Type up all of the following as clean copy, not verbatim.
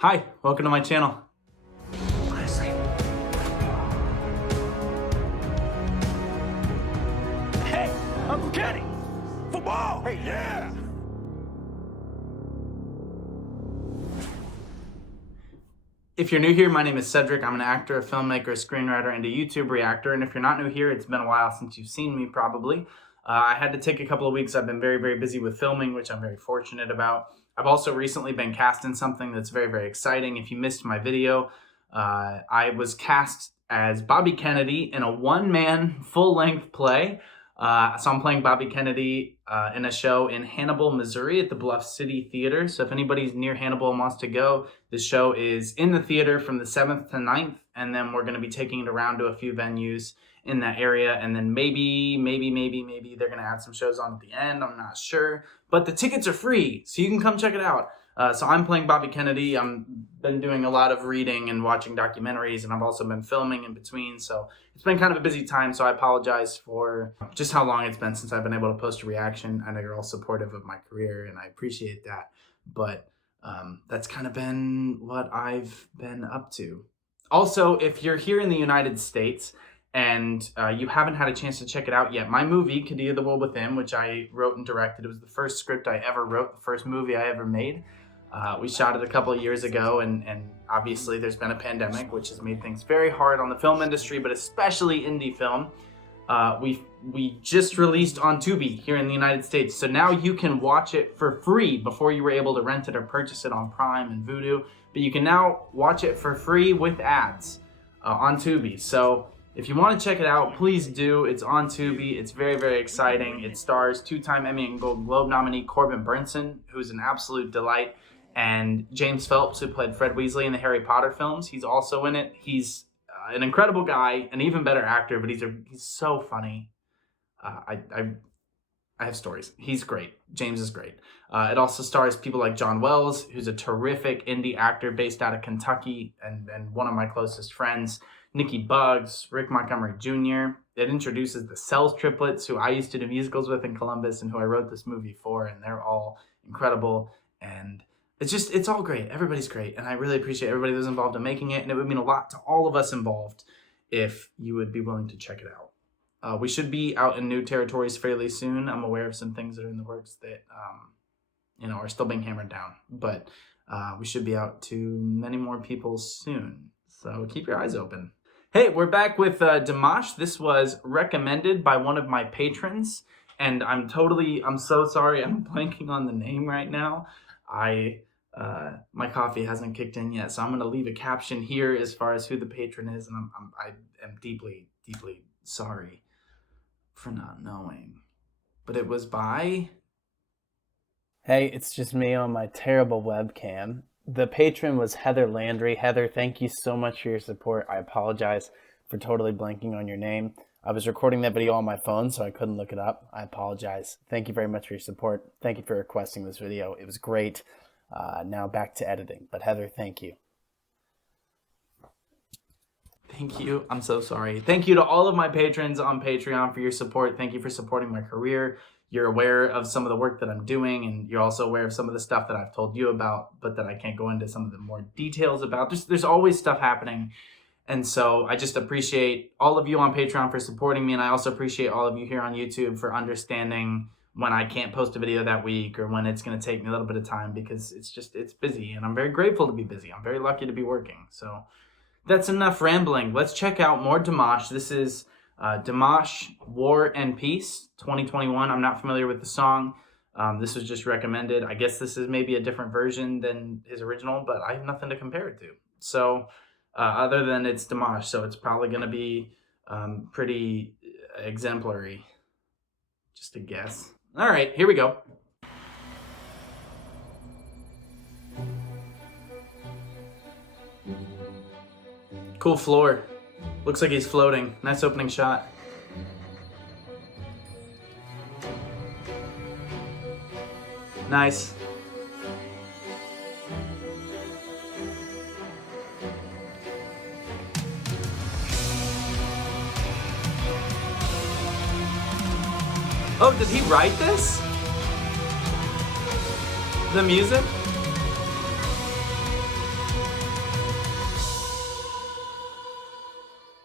Hi, welcome to my channel. Hey, Uncle Kenny! Football! Hey, yeah! If you're new here, my name is Cedric. I'm an actor, a filmmaker, a screenwriter, and a YouTube reactor. And if you're not new here, it's been a while since you've seen me probably. I had to take a couple of weeks. I've been very busy with filming, which I'm very fortunate about. I've also recently been cast in something that's very exciting. If you missed my video, I was cast as Bobby Kennedy in a one-man full-length play. So I'm playing Bobby Kennedy in a show in Hannibal, Missouri at the Bluff City Theater. So if anybody's near Hannibal and wants to go, this show is in the theater from the 7th to 9th. And then we're going to be taking it around to a few venues in that area. And then maybe they're going to add some shows on at the end. I'm not sure. But the tickets are free, so you can come check it out. So I'm playing Bobby Kennedy. I've been doing a lot of reading and watching documentaries, and I've also been filming in between. So it's been kind of a busy time, so I apologize for just how long it's been since I've been able to post a reaction. I know you're all supportive of my career, and I appreciate that. But that's kind of been what I've been up to. Also, if you're here in the United States and you haven't had a chance to check it out yet, my movie, Kadea the World Within, which I wrote and directed, it was the first script I ever wrote, the first movie I ever made. We shot it a couple of years ago, and obviously there's been a pandemic, which has made things very hard on the film industry, but especially indie film. We just released on Tubi here in the United States, so now you can watch it for free. Before you were able to rent it or purchase it on Prime and Vudu, but you can now watch it for free with ads on Tubi. So if you want to check it out, please do. It's on Tubi. It's very exciting. It stars two-time Emmy and Golden Globe nominee Corbin Burnson, who's an absolute delight, and James Phelps, who played Fred Weasley in the Harry Potter films. He's also in it. He's an incredible guy, an even better actor, but he's so funny. I have stories. He's great. James is great. It also stars people like John Wells, who's a terrific indie actor based out of Kentucky and one of my closest friends. Nikki Buggs, Rick Montgomery Jr. It introduces the Sells triplets, who I used to do musicals with in Columbus and who I wrote this movie for, and they're all incredible. And it's all great. Everybody's great, and I really appreciate everybody that was involved in making it, and it would mean a lot to all of us involved if you would be willing to check it out. We should be out in new territories fairly soon. I'm aware of some things that are in the works that are still being hammered down, but we should be out to many more people soon. So keep your eyes open. Hey, we're back with Dimash. This was recommended by one of my patrons, and I'm so sorry. I'm blanking on the name right now. My coffee hasn't kicked in yet, so I'm going to leave a caption here as far as who the patron is, and I am deeply sorry for not knowing. But it was by... Hey, it's just me on my terrible webcam. The patron was Heather Landry. Heather, thank you so much for your support. I apologize for totally blanking on your name. I was recording that video on my phone, so I couldn't look it up. I apologize. Thank you very much for your support. Thank you for requesting this video. It was great. Now back to editing. But Heather, thank you. Thank you. I'm so sorry. Thank you to all of my patrons on Patreon for your support. Thank you for supporting my career. You're aware of some of the work that I'm doing, and you're also aware of some of the stuff that I've told you about, but that I can't go into some of the more details about. There's always stuff happening. And so I just appreciate all of you on Patreon for supporting me, and I also appreciate all of you here on YouTube for understanding when I can't post a video that week or when it's going to take me a little bit of time, because it's busy, and I'm very grateful to be busy. I'm very lucky to be working. So that's enough rambling. Let's check out more Dimash. This is Dimash, War and Peace, 2021. I'm not familiar with the song. This was just recommended. I guess this is maybe a different version than his original, but I have nothing to compare it to. So other than it's Dimash, so it's probably going to be pretty exemplary, just a guess. All right, here we go. Cool floor. Looks like he's floating. Nice opening shot. Nice. Oh, did he write this? The music?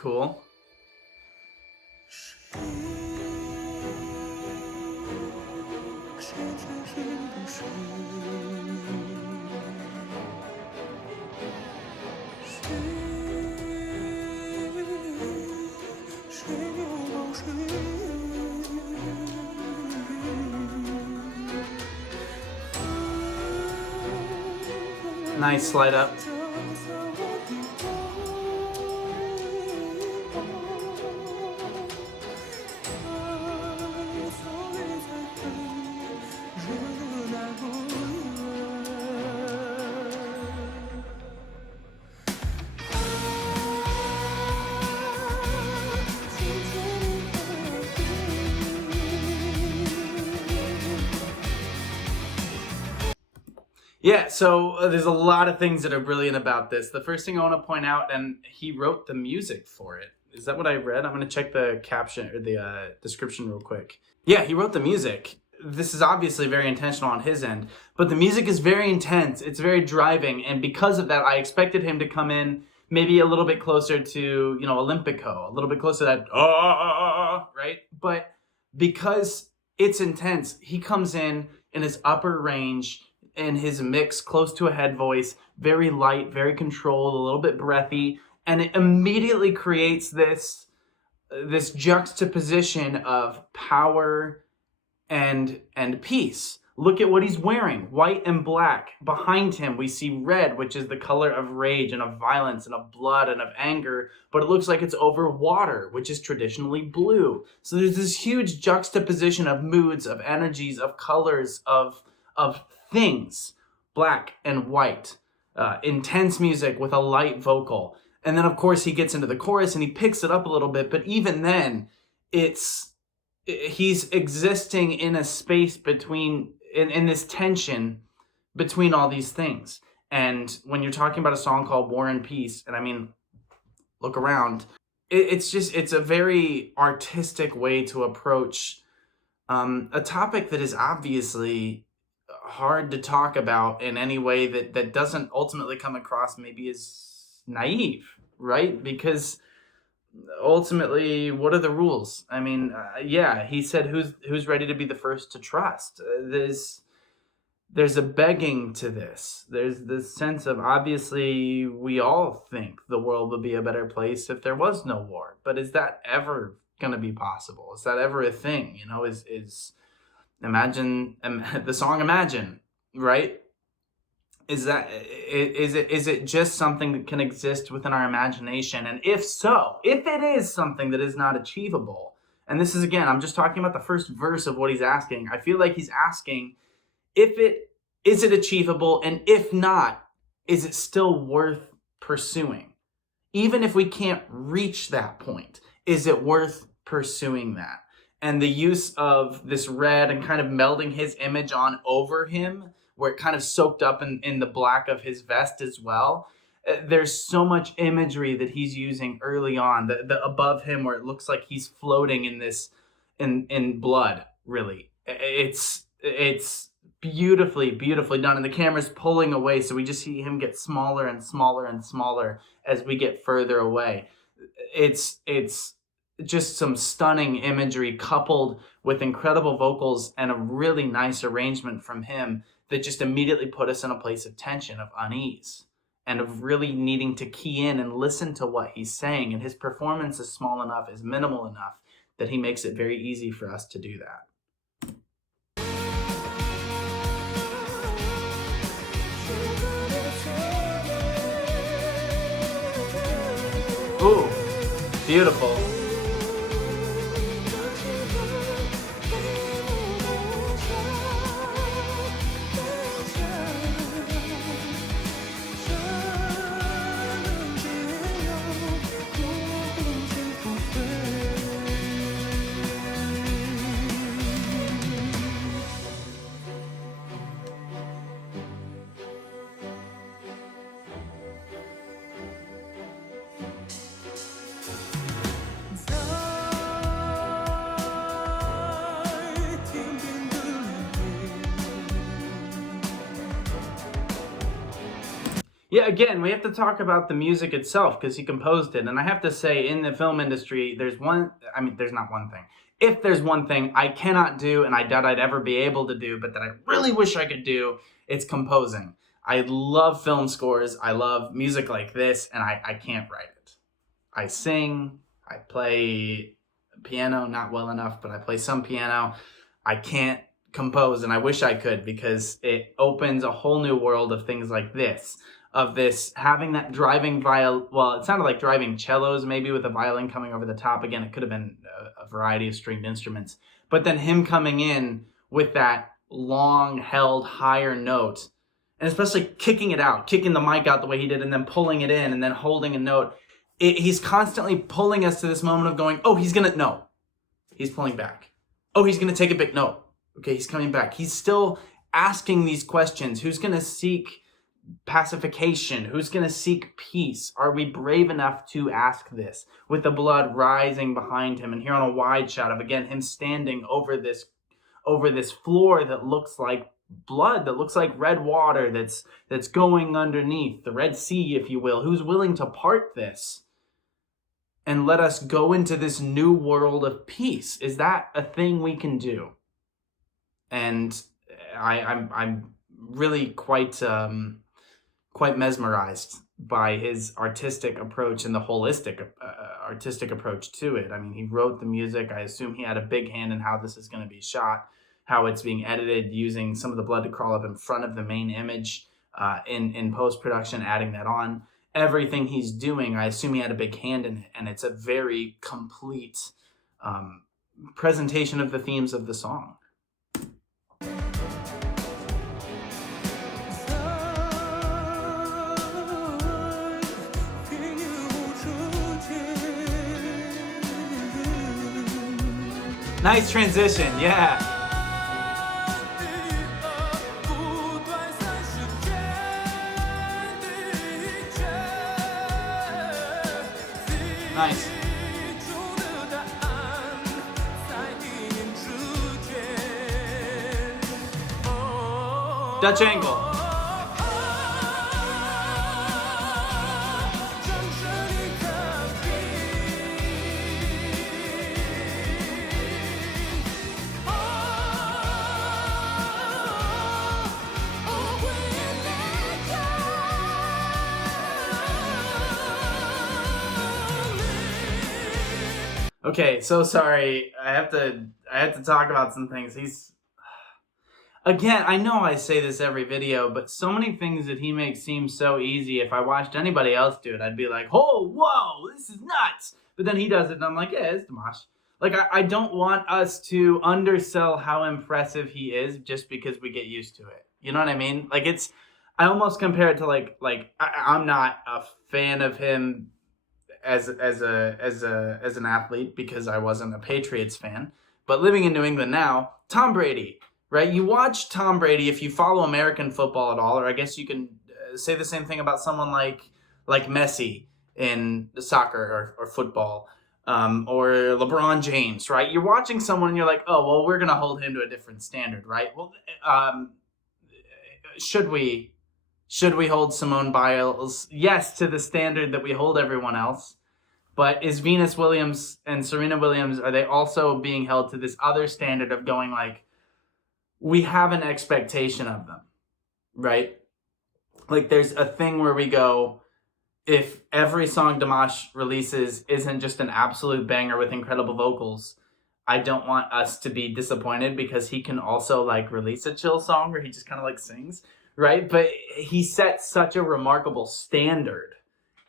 Cool. Nice slide up. Yeah, so there's a lot of things that are brilliant about this. The first thing I want to point out, and he wrote the music for it. Is that what I read? I'm going to check the caption or the description real quick. Yeah, he wrote the music. This is obviously very intentional on his end, but the music is very intense. It's very driving, and because of that, I expected him to come in maybe a little bit closer to, you know, Olympico, a little bit closer to that, right? But because it's intense, he comes in his upper range, in his mix close to a head voice, very light, very controlled, a little bit breathy, and it immediately creates this juxtaposition of power and peace. Look at what he's wearing, white and black. Behind him we see red, which is the color of rage and of violence and of blood and of anger, but it looks like it's over water, which is traditionally blue. So there's this huge juxtaposition of moods, of energies, of colors, of things, black and white, intense music with a light vocal. And then of course he gets into the chorus and he picks it up a little bit, but even then he's existing in a space between, in this tension between all these things. And when you're talking about a song called War and Peace, and I mean, look around, it's a very artistic way to approach a topic that is obviously hard to talk about in any way that doesn't ultimately come across maybe as naive, right? Because ultimately, what are the rules? I mean, yeah, he said, who's ready to be the first to trust? There's a begging to this. There's this sense of, obviously, we all think the world would be a better place if there was no war. But is that ever going to be possible? Is that ever a thing? You know, is Imagine, the song Imagine, right? Is it just something that can exist within our imagination? And if so, if it is something that is not achievable, and this is, again, I'm just talking about the first verse of what he's asking. I feel like he's asking, is it achievable? And if not, is it still worth pursuing? Even if we can't reach that point, is it worth pursuing that? And the use of this red and kind of melding his image on over him, where it kind of soaked up in the black of his vest as well. There's so much imagery that he's using early on, the above him where it looks like he's floating in this, in blood, really. It's beautifully done. And the camera's pulling away, so we just see him get smaller and smaller and smaller as we get further away. It's just some stunning imagery coupled with incredible vocals and a really nice arrangement from him that just immediately put us in a place of tension, of unease, and of really needing to key in and listen to what he's saying. And his performance is small enough, is minimal enough, that he makes it very easy for us to do that. Ooh, beautiful. Yeah, again, we have to talk about the music itself because he composed it. And I have to say, in the film industry, there's not one thing. If there's one thing I cannot do, and I doubt I'd ever be able to do, but that I really wish I could do, it's composing. I love film scores. I love music like this, and I can't write it. I sing, I play piano, not well enough, but I play some piano. I can't compose, and I wish I could because it opens a whole new world of things like this. Of this having that driving well, it sounded like driving cellos maybe with a violin coming over the top. Again, it could have been a variety of stringed instruments. But then him coming in with that long held higher note, and especially kicking it out, kicking the mic out the way he did, and then pulling it in and then holding a note. He's constantly pulling us to this moment of going, oh, he's pulling back. Oh, he's going to take a big note. Okay, he's coming back. He's still asking these questions. Who's going to seek pacification? Who's going to seek peace? Are we brave enough to ask this? With the blood rising behind him, and here on a wide shot of, again, him standing over this floor that looks like blood, that looks like red water that's going underneath, the Red Sea, if you will. Who's willing to part this and let us go into this new world of peace? Is that a thing we can do? And I'm really quite mesmerized by his artistic approach and the holistic artistic approach to it. I mean, he wrote the music. I assume he had a big hand in how this is going to be shot, how it's being edited, using some of the blood to crawl up in front of the main image in post-production, adding that on. Everything he's doing, I assume he had a big hand in it, and it's a very complete presentation of the themes of the song. Nice transition, yeah. Nice. Dutch angle. Okay, so sorry. I have to talk about some things. Again, I know I say this every video, but so many things that he makes seem so easy. If I watched anybody else do it, I'd be like, oh, whoa, this is nuts. But then he does it, and I'm like, yeah, it's Dimash. Like, I don't want us to undersell how impressive he is just because we get used to it. You know what I mean? Like, I almost compare it to like I'm not a fan of him as an athlete because I wasn't a Patriots fan. But living in New England now, Tom Brady, right? You watch Tom Brady, if you follow American football at all, or I guess you can say the same thing about someone like Messi in soccer or football, or LeBron James, right? You're watching someone and you're like, oh, well, we're going to hold him to a different standard, right? Well, should we hold Simone Biles? Yes, to the standard that we hold everyone else. But is Venus Williams and Serena Williams, are they also being held to this other standard of going like, we have an expectation of them, right? Like there's a thing where we go, if every song Dimash releases isn't just an absolute banger with incredible vocals, I don't want us to be disappointed because he can also like release a chill song where he just kind of like sings, right? But he sets such a remarkable standard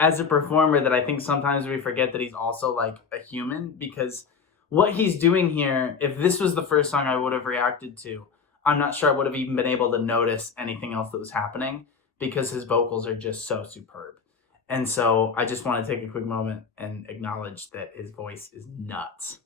as a performer that I think sometimes we forget that he's also like a human, because what he's doing here, if this was the first song I would have reacted to, I'm not sure I would have even been able to notice anything else that was happening because his vocals are just so superb. And so I just want to take a quick moment and acknowledge that his voice is nuts.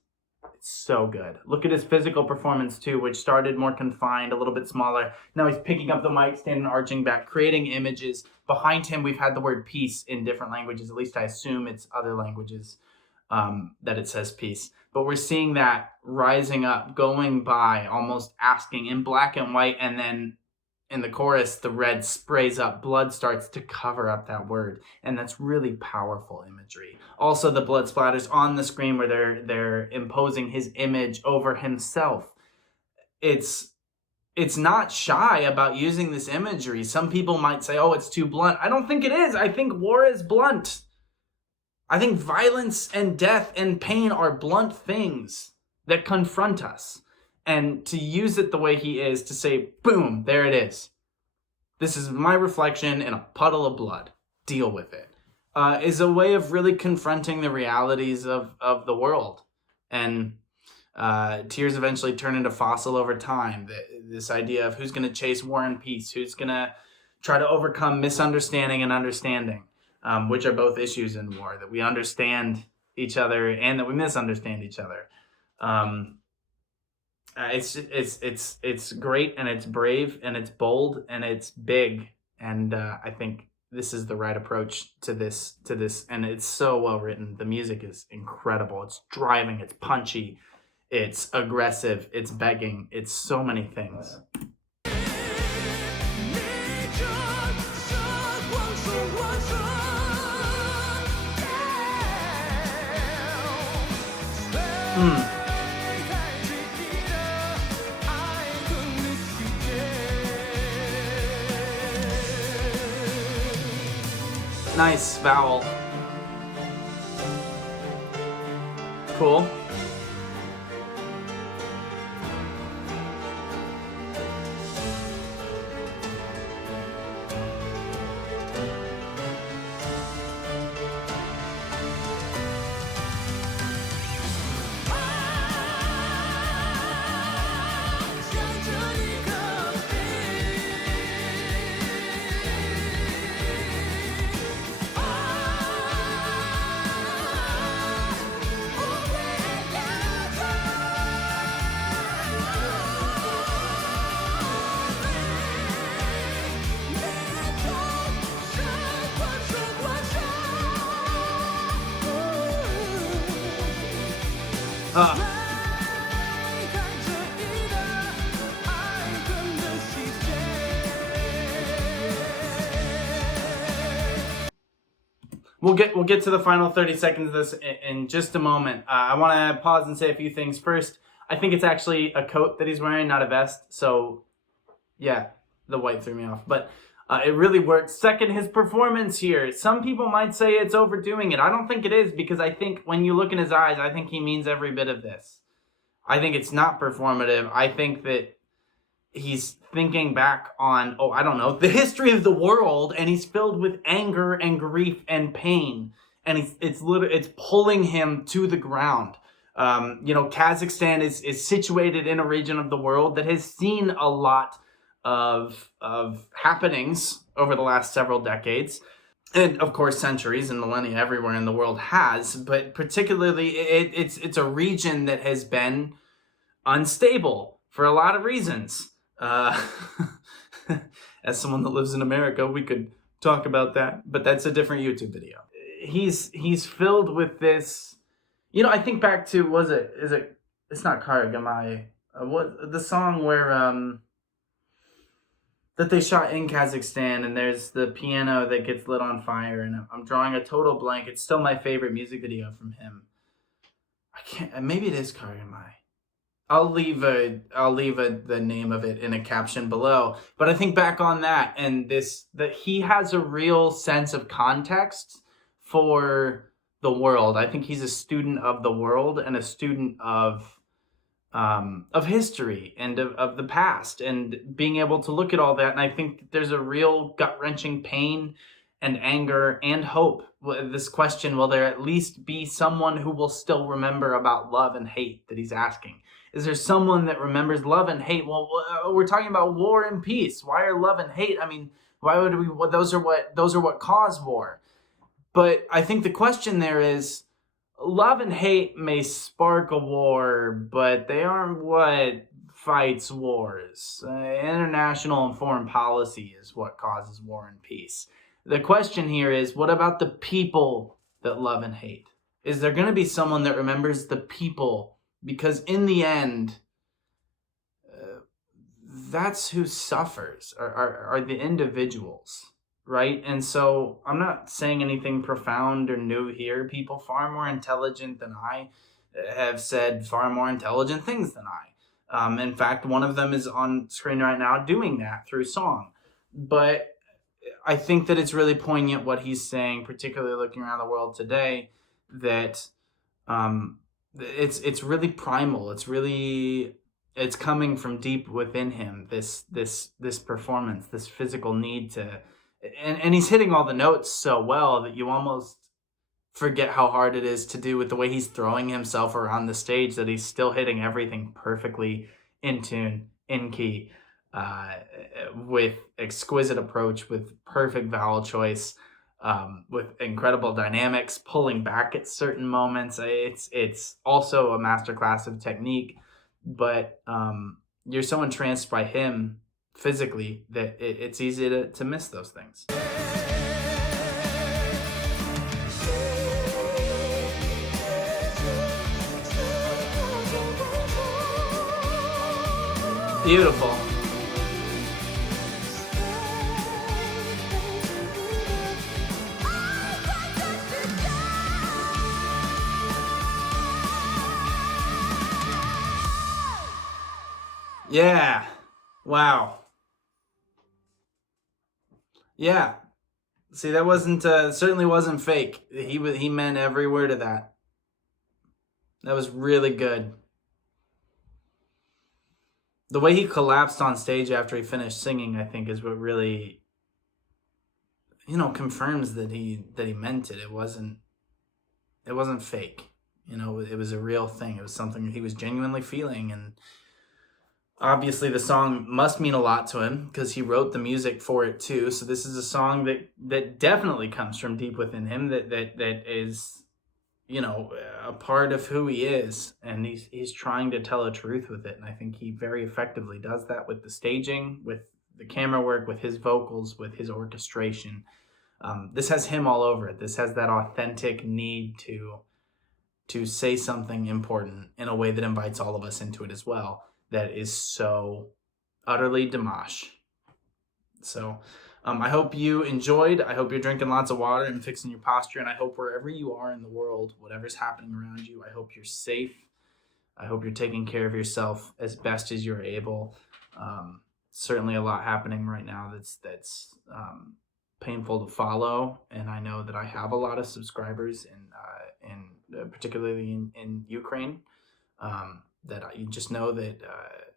It's so good. Look at his physical performance too, which started more confined, a little bit smaller. Now he's picking up the mic stand and arching back, creating images. Behind him, we've had the word peace in different languages. At least I assume it's other languages that it says peace. But we're seeing that rising up, going by, almost asking in black and white, and then in the chorus, the red sprays up, blood starts to cover up that word. And that's really powerful imagery. Also, the blood splatters on the screen where they're imposing his image over himself. It's not shy about using this imagery. Some people might say, oh, it's too blunt. I don't think it is. I think war is blunt. I think violence and death and pain are blunt things that confront us. And to use it the way he is, to say, boom, there it is. This is my reflection in a puddle of blood. Deal with it. Is a way of really confronting the realities of the world. And tears eventually turn into fossil over time. This idea of who's going to chase war and peace, who's going to try to overcome misunderstanding and understanding, which are both issues in war, that we understand each other and that we misunderstand each other. It's great, and it's brave, and it's bold, and it's big, and I think this is the right approach to this, and it's so well written. The music is incredible. It's driving, it's punchy, it's aggressive, it's begging, it's so many things. Nice vowel. Cool. We'll get to the final 30 seconds of this in just a moment. I want to pause and say a few things. First, I think it's actually a coat that he's wearing, not a vest. So, yeah, the white threw me off. But it really works. Second, his performance here. Some people might say it's overdoing it. I don't think it is, because I think when you look in his eyes, I think he means every bit of this. I think it's not performative. I think that he's thinking back on, the history of the world, and he's filled with anger and grief and pain. And it's pulling him to the ground. Kazakhstan is situated in a region of the world that has seen a lot of happenings over the last several decades. And of course, centuries and millennia everywhere in the world has, but particularly it's a region that has been unstable for a lot of reasons. As someone that lives in America, we could talk about that, but that's a different YouTube video. He's filled with this, I think back to, it's not carve, what the song where that they shot in Kazakhstan, and there's the piano that gets lit on fire, and I'm drawing a total blank. It's still my favorite music video from him. Maybe it is carve. I'll leave the name of it in a caption below. But I think back on that, and that he has a real sense of context for the world. I think he's a student of the world and a student of history and of the past, and being able to look at all that. And I think there's a real gut-wrenching pain and anger and hope. This question, will there at least be someone who will still remember about love and hate, that he's asking? Is there someone that remembers love and hate? Well, we're talking about war and peace. Why are love and hate? I mean, why would we? Those are what cause war. But I think the question there is, love and hate may spark a war, but they aren't what fights wars. International and foreign policy is what causes war and peace. The question here is, what about the people that love and hate? Is there going to be someone that remembers the people? Because in the end, that's who suffers, are the individuals, right? And so I'm not saying anything profound or new here. People far more intelligent than I have said far more intelligent things than I. In fact, one of them is on screen right now doing that through song. But I think that it's really poignant what he's saying, particularly looking around the world today, that it's really primal. It's coming from deep within him, this performance, this physical need to, and he's hitting all the notes so well that you almost forget how hard it is to do with the way he's throwing himself around the stage, that he's still hitting everything perfectly in tune, in key, with exquisite approach, with perfect vowel choice, with incredible dynamics, pulling back at certain moments. It's also a masterclass of technique, but you're so entranced by him physically that it's easy to miss those things. Beautiful. Yeah. Wow. Yeah. See, that wasn't certainly wasn't fake. He meant every word of that. That was really good. The way he collapsed on stage after he finished singing, I think, is what really, confirms that he meant it. It wasn't fake. It was a real thing. It was something he was genuinely feeling, and obviously the song must mean a lot to him because he wrote the music for it too. So this is a song that definitely comes from deep within him, that is, a part of who he is, and he's trying to tell a truth with it. And I think he very effectively does that with the staging, with the camera work, with his vocals, with his orchestration. This has him all over it. This has that authentic need to say something important in a way that invites all of us into it as well. That is so utterly Dimash. So I hope you enjoyed. I hope you're drinking lots of water and fixing your posture. And I hope wherever you are in the world, whatever's happening around you, I hope you're safe. I hope you're taking care of yourself as best as you're able. Certainly a lot happening right now that's painful to follow. And I know that I have a lot of subscribers in particularly in Ukraine. That you just know that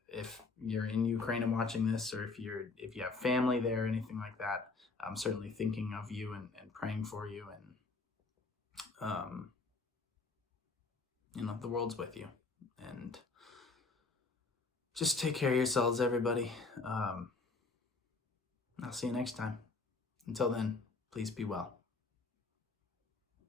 if you're in Ukraine and watching this, or if you have family there or anything like that, I'm certainly thinking of you and praying for you, and the world's with you. And just take care of yourselves, everybody. I'll see you next time. Until then, please be well.